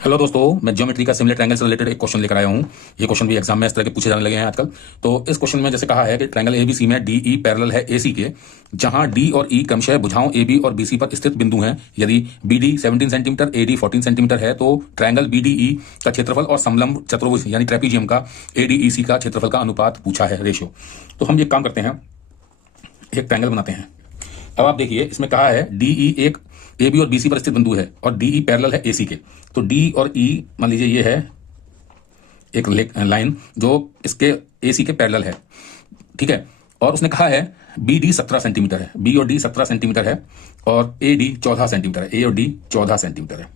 Hello दोस्तों, मैं geometry का सिमिलर ट्रायंगल से रिलेटेड एक क्वेश्चन लेकर आया हूं। ये क्वेश्चन भी एग्जाम में इस तरह के पूछे जाने लगे हैं आजकल। तो इस क्वेश्चन में जैसे कहा है कि ट्रायंगल एबीसी में डीई पैरेलल है एसी के, जहां डी और ई क्रमशः भुजाओं एबी और बीसी पर स्थित बिंदु हैं। यदि बीडी 17 सेंटीमीटर, एडी 14 सेंटीमीटर है तो ट्रायंगल बीडीई का क्षेत्रफल और समलंब चतुर्भुज यानी ट्रेपीजियम का एडीईसी का क्षेत्रफल का अनुपात पूछा है, रेशियो। तो हम ये काम करते हैं, एक ट्रायंगल बनाते हैं। अब आप देखिए, इसमें कहा है डीई एक ए बी और बीसी पर स्थित बिंदु है और डीई पैरेलल है एसी के। तो डी और ई मान लीजिए ये है एक लाइन जो इसके एसी के पैरेलल है, ठीक है। और उसने कहा है बी डी 17 सेंटीमीटर है, बी और डी 17 सेंटीमीटर है और ए डी 14 सेंटीमीटर है, ए और डी 14 सेंटीमीटर है।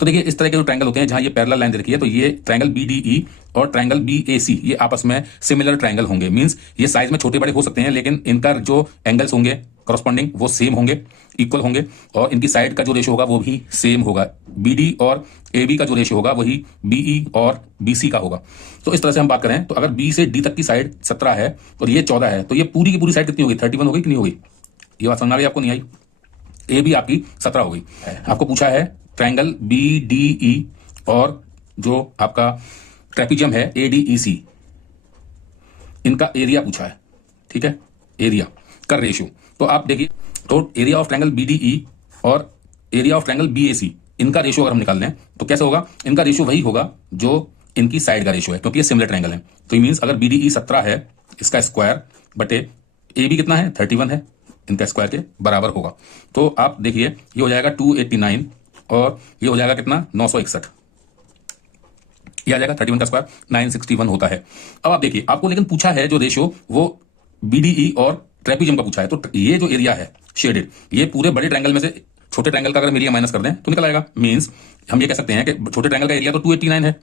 तो देखिए, इस तरह के जो ट्रायंगल होते हैं जहां ये पैरेलल लाइन दे रखी है, तो ये ट्रायंगल बीडीई और ट्रायंगल बीएसी ये आपस में सिमिलर ट्रायंगल होंगे। मींस ये साइज में छोटे बड़े हो सकते हैं, लेकिन इनका जो एंगल्स होंगे करस्पॉन्डिंग वो सेम होंगे, इक्वल होंगे, और इनकी साइड का जो रेशियो होगा वो भी सेम होगा। बीडी और एबी का जो रेशियो होगा वही बीई और बीसी का होगा। तो इस तरह से हम बात करें तो अगर बी से डी तक की साइड 17 है और ये 14 है, तो ये पूरी की पूरी साइड कितनी होगी? 31 होगी, कितनी होगी? ये बात समझ आ गई आपको? नहीं आई? ए भी आपकी 17 हो गई। आपको पूछा है ट्रायंगल बी डी ई और जो आपका ट्रेपीजियम है ए डी ई सी, इनका एरिया पूछा है, ठीक है, एरिया का रेशियो। तो आप देखिए, तो area of triangle B D E और area of triangle B A C, इनका रेशियो अगर हम निकाल लें तो कैसे होगा? इनका रेशियो वही होगा जो इनकी साइड का रेशियो है, क्योंकि ये सिमिलर ट्रायंगल है। तो मीन्स अगर बी डी ई 17 है, इसका स्क्वायर बटे ए बी कितना है? 31 है, इनका स्क्वायर के बराबर होगा। तो आप देखिए, ये हो जाएगा 289 और ये हो जाएगा कितना? 961। ये आ जाएगा 31 का स्क्वायर 961 होता है। अब आप देखिए, आपको लेकिन पूछा है जो रेशियो वो बीडीई और ट्रेपीजियम का पूछा है। तो ये जो एरिया है शेडेड, ये पूरे बड़े ट्रायंगल में से छोटे ट्रायंगल का अगर एरिया माइनस कर दें तो निकल आएगा। मींस हम ये कह सकते हैं कि छोटे ट्रायंगल का एरिया तो 289 है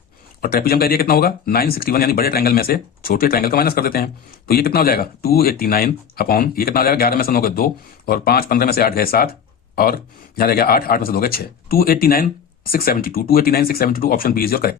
और ट्रेपीजियम का एरिया कितना होगा? 961, यानी बड़े ट्रायंगल में से छोटे ट्रायंगल का माइनस कर देते हैं। तो ये कितना हो जाएगा? 289 अपॉन ये कितना हो जाएगा? 11 में से 9 गए 2 और 5 15 में से 8 गए 7 और यहाँ रह गया 8 8 में से 2 गए 6। 289 672 option B is your correct.